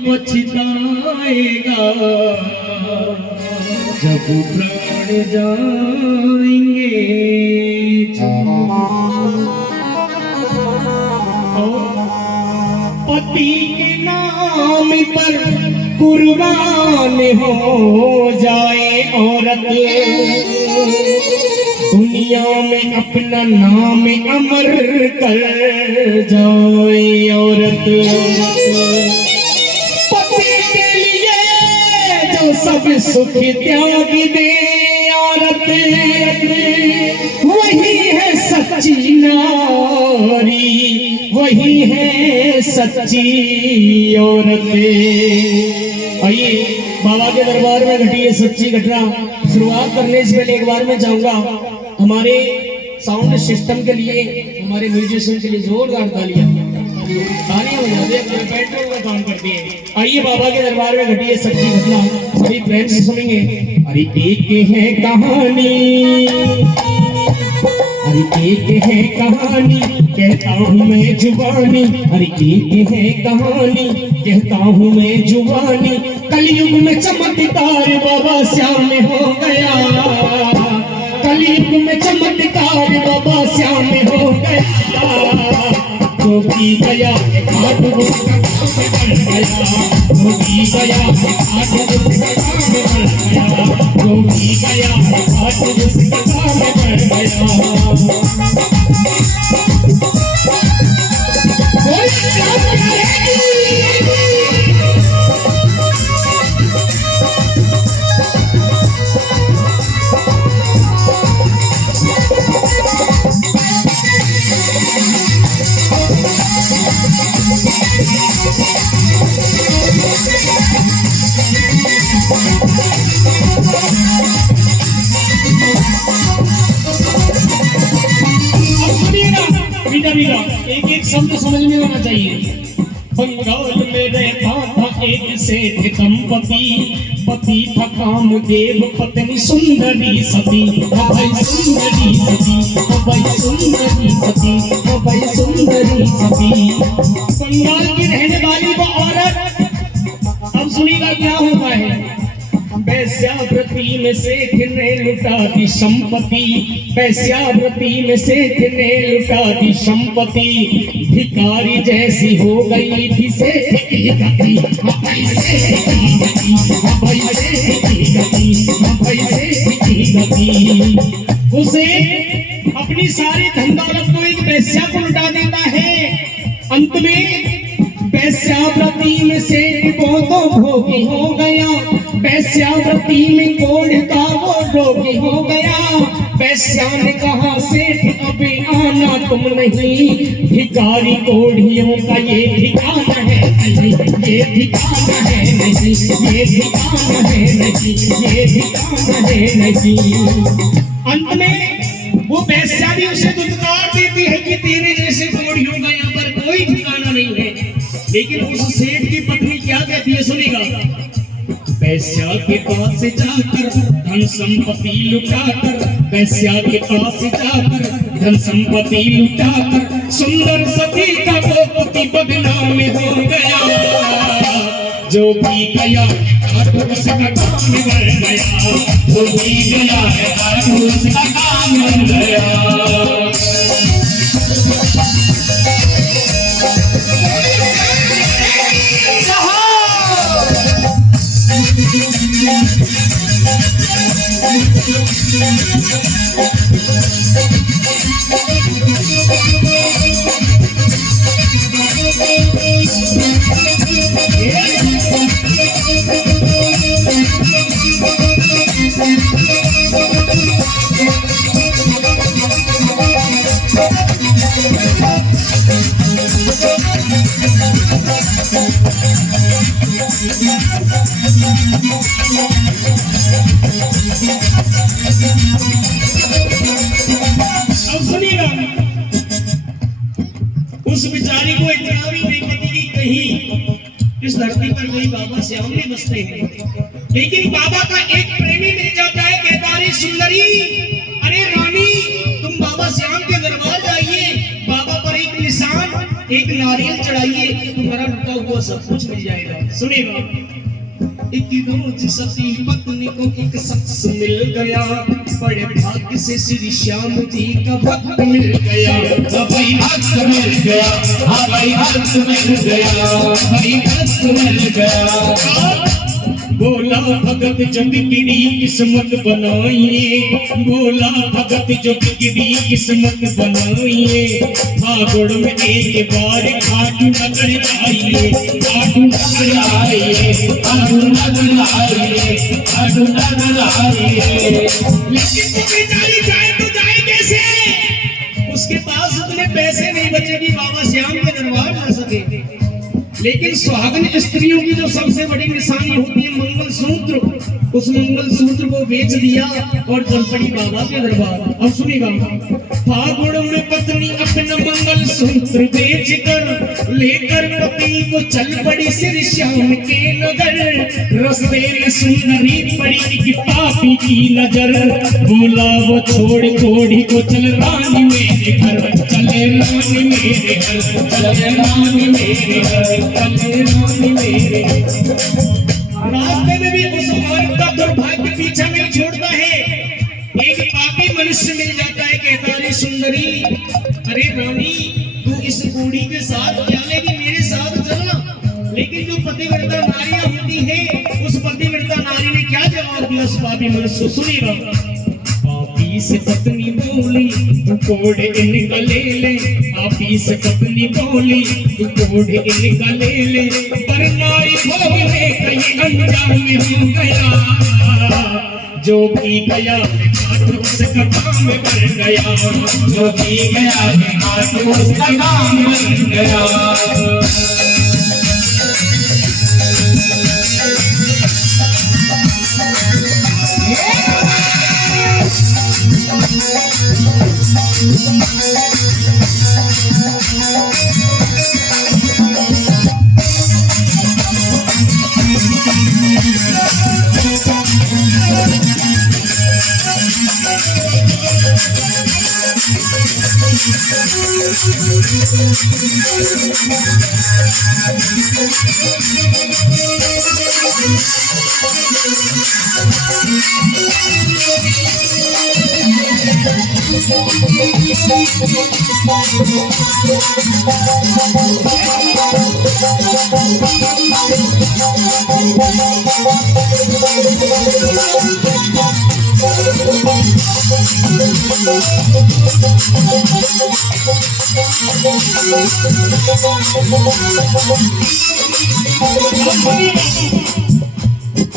पछताएगा जब प्राण जाएंगे। पति के नाम पर कुर्बान हो जाए औरत, दुनिया में अपना नाम अमर कर जाए औरत। पति के लिए जो सब सुख त्याग दे औरत, वही है सच्ची नारी, वही है सच्ची औरत। आइए बाबा के दरबार में घटी है सच्ची घटना। शुरुआत करने से पहले एक बार मैं चाहूंगा हमारे साउंड सिस्टम के लिए, हमारे म्यूजिशियन के लिए जोरदार तालियां बजा दे, पेट्रोल का काम करती है। आइए बाबा के दरबार में घटी है सच्ची घटना, सभी प्रेम से सुनेंगे। अरे एक है कहानी, अरे एक है कहानी कहता हूँ मैं जुबानी, अरे एक है कहानी कहता हूँ मैं जुबानी। कलयुग में चमत्कार बाबा श्याम में हो गया, कलयुग में चमत्कार बाबा श्याम में हो गया। जो भी गया घाट उसका काम बढ़ गया, जो भी गया घाट उसका काम बढ़ गया, जो भी गया घाट उसका काम बढ़ गया। एक एक शब्द समझ में होना चाहिए। बंगाल में रहता था एक सेठ दंपति, पति था कामदेव पत्नी सुंदरी सती, भाई सुंदरी सती, भाई सुंदरी सती, भाई सुंदरी सती। बंगाल की रहने वाली वो औरत, अब सुनिएगा क्या होता है। वैश्यावृत्ति में सेठ ने लुटा दी संपत्ति, वैश्यावृत्ति में सेठ ने लुटा दी संपत्ति। भिखारी जैसी हो गई थी सेठ की गति, उसे अपनी सारी धन दौलत को एक वैश्या को लुटा देता है। अंत में वैश्यावृत्ति में सेठ बहुत भोगी हो गया, वैश्यावृत्ति में कोढ़ का वो रोगी हो गया। वैश्या ने कहा सेठ अभी आना तुम नहीं, भिखारी कोढ़ियों का ये ठिकाना है नहीं, ये ठिकाना है नहीं, ये ठिकाना है नहीं, ये ठिकाना है नहीं। अंत में वो वैश्या भी उसे दुत्कार देती है कि तेरे जैसे कोढ़ियों का यहाँ पर कोई ठिकाना नहीं है। लेकिन उस सेठ की पत्नी क्या कहती है सुनेगा। वैश्या के पास जाकर धन संपत्ति लुटाकर, वैश्या के पास जाकर धन संपत्ति लुटाकर, सुंदर सती का वो पति बदनाम हो गया। जो भी गया उसका काम बढ़ गया, जो भी गया है उसका काम बढ़ गया। उस बेचारी को इतना भी नहीं पता कि कहीं इस धरती पर कोई बाबा श्याम नहीं बसते हैं। लेकिन बाबा का एक प्रेमी मिल जाता है, कहता है सुंदरी, अरे रानी तुम बाबा श्याम के दरबार जाइए, बाबा पर एक निशान एक नारियल चढ़ाइए, तुम्हारा लुटा हुआ सब कुछ मिल जाएगा। सुनिएगा, एक रोज सती पत्नी को एक शख्स मिल गया, बड़े भाग्य से श्री श्याम जी का भक्त मिल गया। भाई भक्त मिल गया, हाँ भाई भक्त मिल गया, भाई भक्त मिल गया। बोला भगत जो बिगड़ी किस्मत बनाइए, बोला भगत जो बिगड़ी किस्मत बनाइए, फागुन में एक बार खाटू नगर आइए, खाटू नगर आइए, खाटू नगर आइए, खाटू नगर आइए। लेकिन बेचारी जाए तो जाए कैसे? उसके पास उतने पैसे नहीं बचे कि बाबा श्याम के दरबार जा सके। लेकिन सुहागन स्त्रियों की जो सबसे बड़ी निशानी होती है मंगल सूत्र, उस मंगल सूत्र को बेच दिया और चल पड़ी बाबा के दरबार। अब सुनिएगा, फागुन में पत्नी अपना मंगल सूत्र बेचकर लेकर पति को चल पड़ी श्री श्याम के नगर। रस्ते में सुंदरी पड़ी कि पापी की नजर, बोला वो छोड़ कोढ़ी को चल रानी मेरे घर, चले रानी मेरे घर, चले रानी मेरे घर, चले रानी मेरे। रास्ते में भी उस औरत का दुर्भाग्य पीछा नहीं छोड़ता है। एक पापी मनुष्य मिल जाता है, कहता है सुंदरी, अरे रानी तू इस बूढ़ी के साथ क्या लेगी, मेरे साथ चलना। लेकिन जो पतिव्रता नारियां होती है, उस पतिव्रता नारी ने क्या जवाब दिया उस पापी मनुष्य को? सुनिएगा, पापी से पत्नी बोली तू कोढ़ इनका ले ले, पापी से पत्नी बोली तू कोढ़ इनका ले ले, पर नारी भोगने कहीं अंजाम हो गया। जो भी गया उसका काम कर गया, जो भी गया उसका काम कर गया।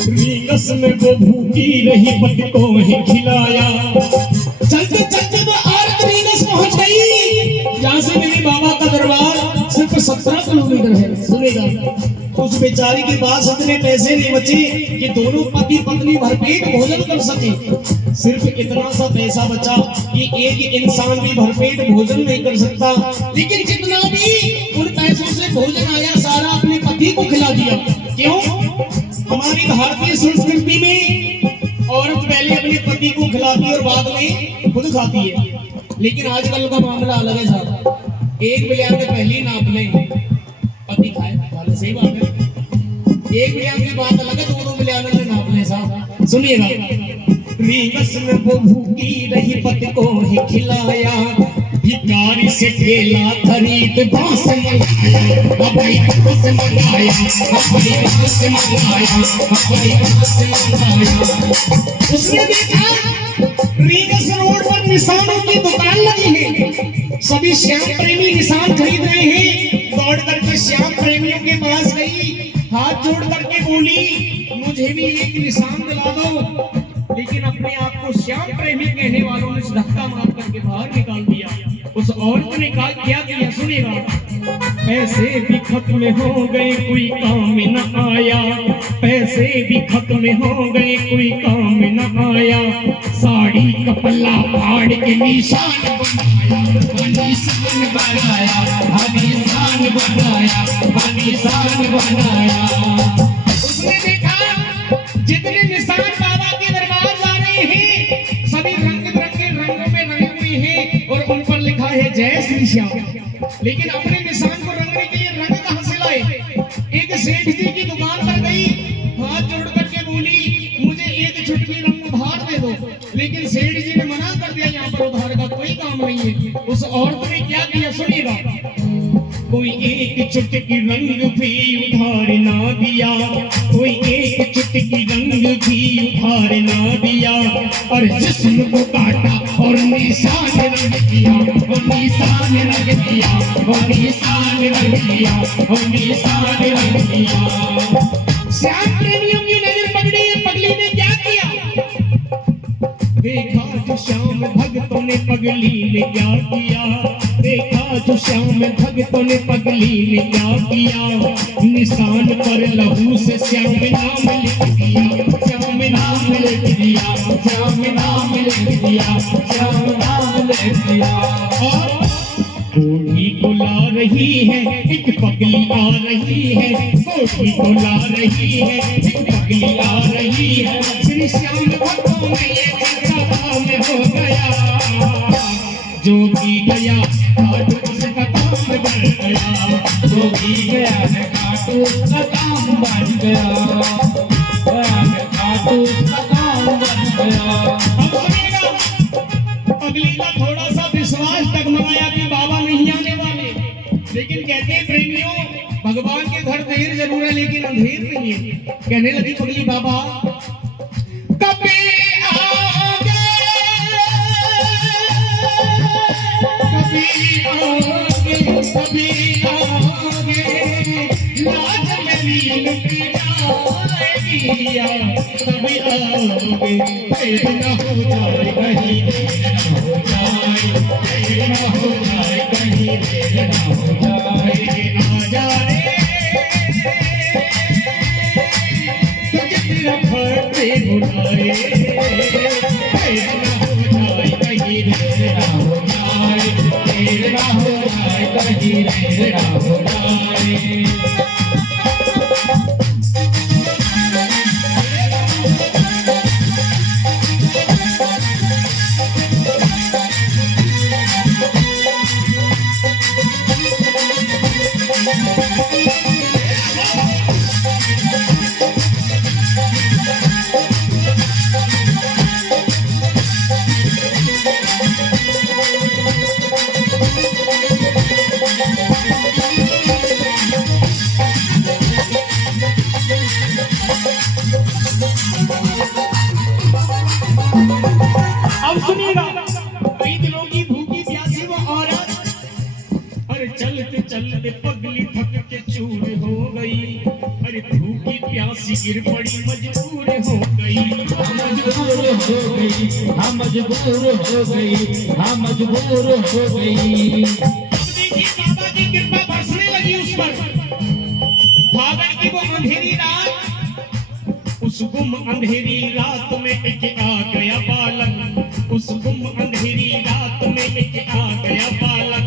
रींगस में वो भूखी रही पति को ही खिलाया। चलते चलते तो औरत रींगस पहुंच गई, जहाँ से मेरे बाबा का दरबार सिर्फ 17 किलोमीटर है। सुनेगा, उस बेचारी के पास इतने पैसे नहीं बचे कि दोनों पति पत्नी भरपेट भोजन कर सके। सिर्फ इतना सा पैसा बचा कि एक इंसान भी भरपेट भोजन नहीं कर सकता। लेकिन जितना भी उन पैसों से भोजन आया, सारा अपने पति को खिला दिया। क्यों? हमारी भारतीय संस्कृति में औरत पहले अपने पति को खिलाती है और बाद में खुद खाती है। लेकिन आजकल का मामला अलग है साहब, एक बिलियन के पहले ही नाप लें, पति खाए, सही बात है। एक बिलियन की बात अलग है, 2 बिलियन में नाप लें साहब। सुनिएगा, रींगस में वो भूखी रही पति को ही खिलाया, भिखारी से ठेला खरीद बांस मंगाया, अपनी बांस मंगाया, अपनी बांस मंगाया, अपनी बांस मंगाया। उसने देखा रीगस रोड पर निशानों की दुकान लगी है, सभी श्याम प्रेमी निशान खरीद रहे हैं। दौड़ करके श्याम प्रेमियों के पास गई, हाथ जोड़ करके बोली मुझे भी एक निशान दिला दो। लेकिन अपने आप को श्याम प्रेमी कहने वालों ने धक्का मार करके बाहर निकाल दिया। उस औरत ने कहा क्या किया? सुनेगा, पैसे भी खत्म हो गए कोई काम न आया, पैसे भी खत्म हो गए कोई काम न आया, साड़ी का पल्ला फाड़ के निशान बनाया, निशान बनाया, निशान बनाया, निशान बनाया। उसने देखा जितने निशान बाबा के दरबार जा रहे हैं सभी रंग बिरंगे रंगों में रंगे हुए हैं और उन पर लिखा है जय श्री श्याम। लेकिन अपने निशान को रंगने के लिए रंग कहां से लाए? एक लेकिन सेठ जी ने मना कर दिया, यहाँ पर उधार का कोई काम नहीं है। उस औरत ने क्या किया सुनिएगा, कोई एक चुटकी रंग भी उधार ना दिया, कोई एक चुटकी रंग भी उधार ना दिया, और जिस्म को काटा और निशान रख दिया, और निशान रख दिया, और निशान रख दिया, और निशान रख दिया। श्याम प्रेमियों की नजर पकड़ी है, पगली ने क्या किया, देखा जो श्याम भक्तों ने पगली ने क्या किया, देखा जो श्याम भक्तों ने पगली ने क्या किया, निशान पर लहू से श्याम नाम लिख दिया, श्याम नाम लिख दिया, श्याम नाम लिख दिया, श्याम नाम लिख दिया। और कोठी को ला रही है एक पगली आ रही है, कोठी को ला रही है एक पगली आ रही है, श्री श्याम भक्तों में ये चर्चा काम हो गया, जो भी गया काटू उसका काम बन गया, जो भी गया है काटू उसका काम बन गया, काटू उसका काम बन गया। अब सुनिएगा, पगली का थोड़ा सा विश्वास डगमगाया कि बाबा नहीं आने वाले, लेकिन कहते हैं प्रेमियों भगवान के घर देर जरूर है लेकिन अंधेर नहीं है। कहने लगी पगली बाबा कभी आओगे, कभी आओगे, कभी आओगे, लाज मेरी लुट जाएगी, कभी आओगे, देर न हो जाए कहीं, देर न हो जाए, देर न हो जाए कहीं, देर न हो जाए, आ जा रे तुझे तेरा फर्ज बुलाए, देर न हो जाए कहीं, देर न हो जाए, देर न हो जाए कहीं, देर न हो जाए। अब सुनिएगा, कई दिनों की भूखी प्यासी वो औरत, अरे चलते चलते पगली थक के चूर हो गई, अरे भूखी प्यासी गिर पड़ी मजबूर हो गई, मजबूर हो गई, हाँ मजबूर हो गई, हाँ मजबूर हो गई। देखिए बाबा की कृपा बरसने लगी उस पर। फागुन की वो अंधेरी रात, उस गुम अंधेरी रात में एक आ गया बालक, उस गुम अंधेरी रात में एक आ गया बालक,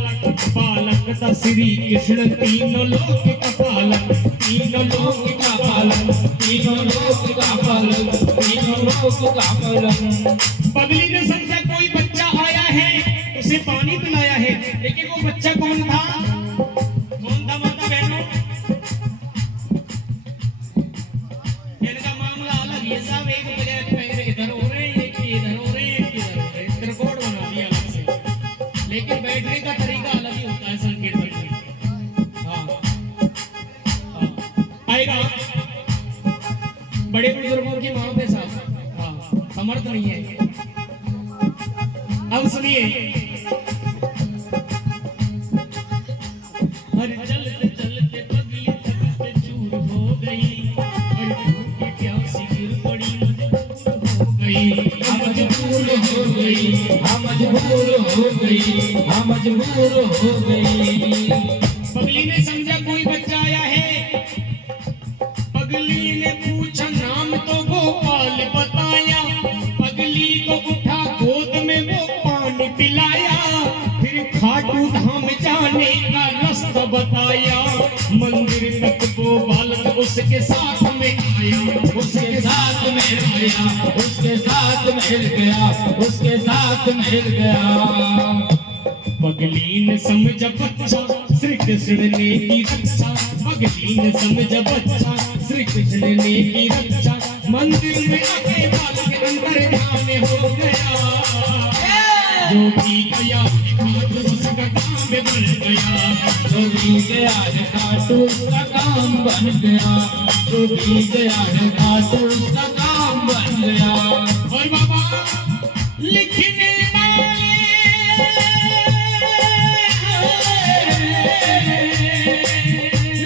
बालक था श्री कृष्ण तीनों लोक का पालक, तीनों लोक का पालक, तीनों लोक का पालक, तीनों लोक का पालक। पगली ने समझा कोई बच्चा आया है, उसे पानी पिलाया है, लेकिन वो बच्चा कौन था, कौन था माता बहनों, इनका मामला अलग है साहब, एक बगैर पैर इधर हो रहे हैं, एक इधर हो रहे हैं, एक इधर हो रहे हैं, त्रिकोण बना दिया अलग से, लेकिन बैठने का तरीका अलग ही होता है संकेत में। हाँ आएगा बड़े बुजुर्गों की मां पे साहब, हाँ समर्थ नहीं है। अब सुनिए, अरे चलते चलते पगली थक के चूर हो गई, अरे भूखी प्यासी गिर पड़ी मजबूर हो गई, हाँ मजबूर हो गई, हाँ मजबूर हो गई, हाँ मजबूर हो गई। पगली ने समझा कोई बच्चा आया है, पगली ने पूछा नाम तो गोपाल बताया, पगली को उठा गोद में वो पानी पिलाया, फिर खाटू धाम जाने का रास्ता बताया, मंदिर तक वो बालक उसके साथ में आया, उसके साथ मिल गया, उसके साथ मिल गया, उसके साथ मिल गया। पगली ने समझा बच्चा श्री कृष्ण ने की रक्षा, पगली ने समझा बच्चा श्री कृष्ण ने की रक्षा, मंदिर में आके बालक अंदर ध्यान में हो गया। जो भी गया खाटू उसका काम बन गया। जो भी गया खाटू उसका काम बन गया। जो भी गया खाटू उसका काम बन गया। और बाबा लिखने वाले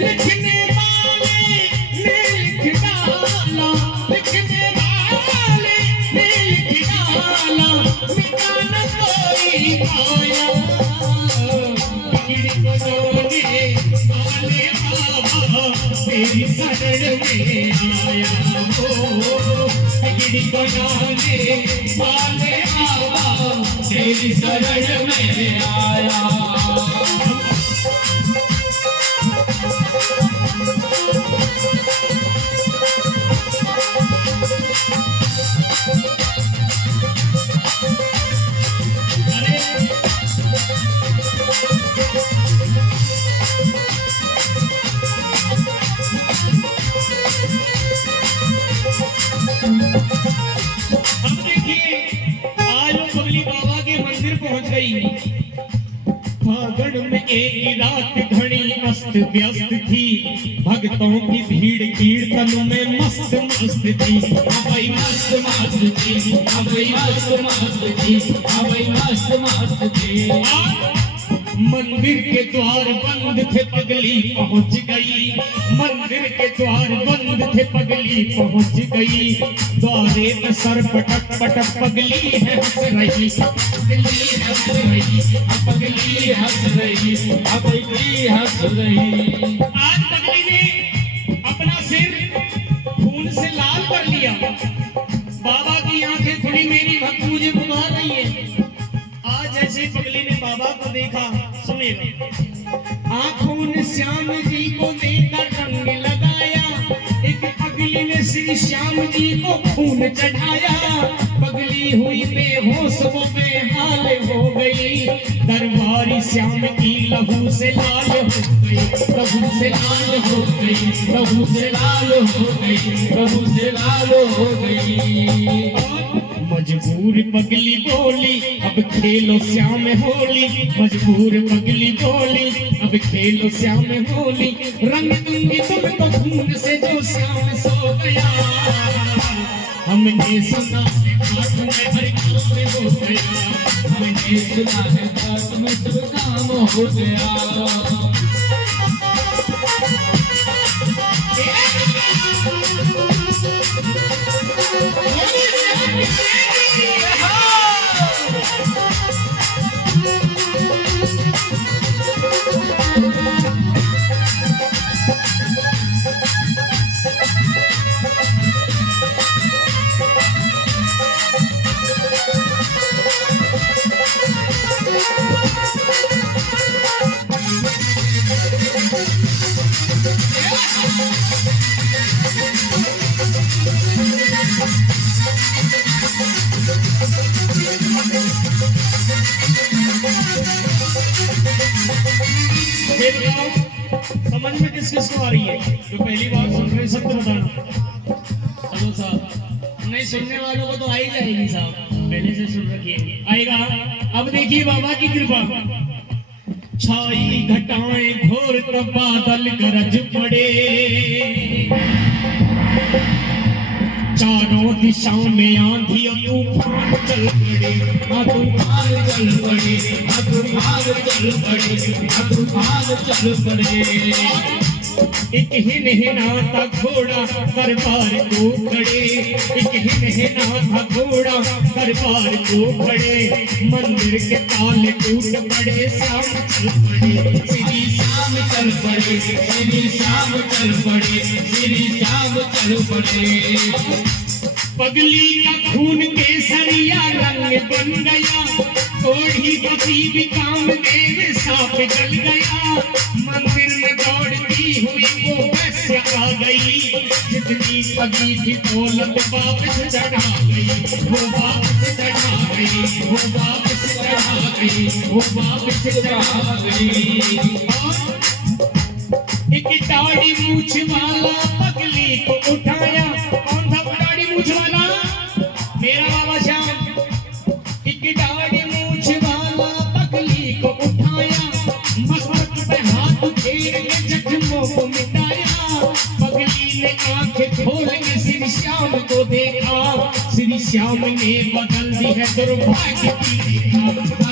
लिखने वाले ने लिख डाला। लिखने वाले ने लिख डाला। मिटा न कोई पाया। पगड़ी बजोने वाले बाबा तेरी शरण में आया हो। पगड़ी बजाने वाले बाबा तेरी शरण में आया। फागुन में एक रात घड़ी अस्त व्यस्त थी। भक्तों की भीड़ कीर्तन में मस्त मस्त थी। भाई मस्त मस्त थी। भाई मस्त मस्त थी। भाई मस्त मस्त थी। मंदिर के द्वार बंद थे पगली पहुंच गई। मंदिर के द्वार बंद थे पगली पहुंच गई। द्वारे में सर पटक पटक पगली है हंस रही। पगली हंस रही। पगली हंस रही। पगली हंस रही। आज पगली ने अपना सिर खून से लाल कर लिया। बाबा की आंखें खुली, मेरी भक्त मुझे पुकार रही है। आज जैसे पगली ने बाबा को देखा, सुनेगा, आंखों ने श्याम जी को देखकर रंग लगाया। एक पगली ने श्री श्याम जी को खून चढ़ाया। पगली हुई बेहोश वो बेहाल हो गई। दरबारी श्याम की लहू से लाल हो गई। लहू से लाल हो गई। लहू से लाल हो गई। लहू से लाल हो गई। मजबूर पगली बोली अब खेलो श्याम होली। मजबूर पगली बोली अब खेलो श्याम होली। रंग दूंगी तुमको खून से जो श्याम सो गया। हमने सुना हाथ में हर काम हो गया। हमने सुना है हाथ में सब काम हो गया। समझ में किस किस को आ रही है? जो पहली बार सुन रहे सब तो बताना। हेलो साहब, नहीं सुनने वालों को तो आ ही जाएगी साहब, पहले से सुन रखिए, आएगा। अब देखिए बाबा की कृपा। छाई घटाएं घोर तो बादल गरज पड़े। चारों दिशाओं में आंधी और तूफान चल पड़े। तूफान चल पड़े। तूफान चल पड़े। तूफान चल पड़े। एक हिन हिनाता घोड़ा दरबार को खड़े। एक हिन हिनाता घोड़ा दरबार को खड़े। मंदिर के ताले टूट पड़े। श्याम चल पड़े। श्री श्याम चल पड़े। श्री श्याम चल पड़े। श्री श्याम चल पड़े। पगली का खून केसरिया रंग बन गया। ओढ़ी पति भी कामदेव सांप गल गया। मंदिर में दौड़ती हुई वो वैश्य आ गई। जितनी पगी थी दौलत वापस चढ़ा गई। वो वापस चढ़ा गई। वो वापस चढ़ा गई। वो वापस चढ़ा गई। एक दाढ़ी मूछ वाला पगली को उठाया। कौन था दाढ़ी मूछ वाला? मेरा बाबा श्याम। को देखा, श्री श्याम ने बदल दी है दुर्भाग्य की रेखा,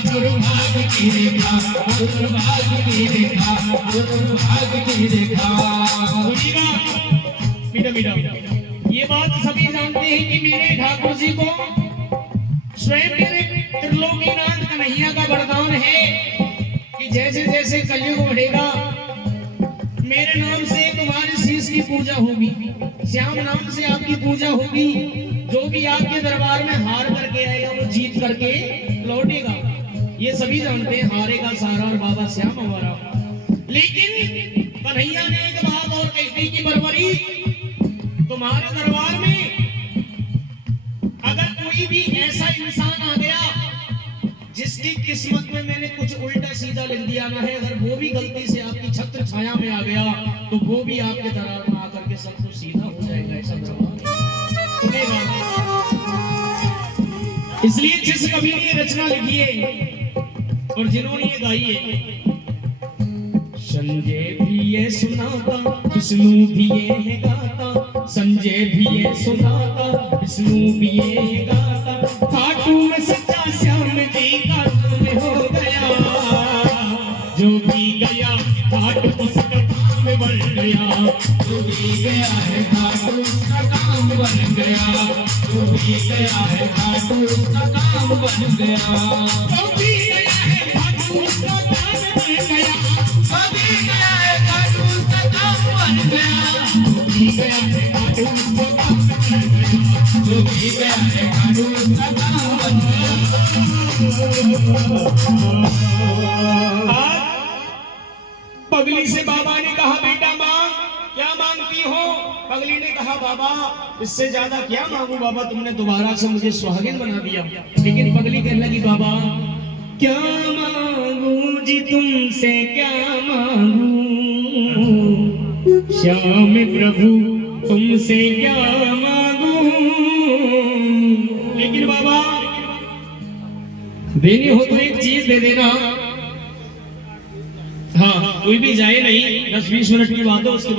दुर्भाग्य की रेखा, दुर्भाग्य की रेखा, दुर्भाग्य की रेखा। सुनिएगा मीठा, ये बात सभी जानते हैं कि मेरे ठाकुर जी को स्वयं मेरे त्रिलोकीनाथ कन्हैया का वरदान है कि जैसे जैसे कलयुग बढ़ेगा मेरे नाम से तुम्हारे शीश की पूजा होगी, श्याम नाम से आपकी पूजा होगी, जो भी आपके दरबार में हार करके आएगा वो जीत करके लौटेगा। ये सभी जानते हैं हारेगा सारा और बाबा श्याम हमारा। लेकिन कन्हैया ने एक बात और कही थी कि बरबरी तुम्हारे दरबार में अगर कोई भी ऐसा इंसान आ गया जिसकी किस्मत में मैंने कुछ उल्टा सीधा लिख दिया ना है, अगर वो भी गलती से आपकी छत्र छाया में आ गया तो वो भी आपके दरबार में आकर के सब कुछ सीधा हो जाएगा। ऐसा सुनेगा। इसलिए जिस कवि ने ये रचना लिखी है और जिन्होंने ये गाई है, संजय भी ये सुनाता, विष्णु भी ये है गाता, संजय भी ये सुनाता, विष्णु भी ये है गाता, खाटू में सच्चा श्याम जी का नाम हो गया, जो भी गया खाटू उसका काम बन गया, जो भी गया है खाटू उसका काम बन गया, जो भी गया है खाटू उसका काम बन गया, जो भी गया है खाटू उसका काम बन गया, कभी गया है खाटू उसका काम बन गया, जो भी गया है खाटू उसका काम बन गया, जो भी गया है खाटू उसका काम बन गया। आज पगली से बाबा ने कहा बेटा मांग, क्या मांगती हो? पगली ने कहा बाबा इससे ज्यादा क्या मांगू बाबा, तुमने दोबारा से मुझे सुहागिन बना दिया। लेकिन पगली कहने लगी बाबा क्या मांगू जी तुमसे, क्या मांगू श्याम प्रभु तुमसे क्या मांगू। लेकिन बाबा देनी हो तो एक चीज दे देना। हाँ कोई भी जाए नहीं, 10-20 मिनट की बात है, उसके बाद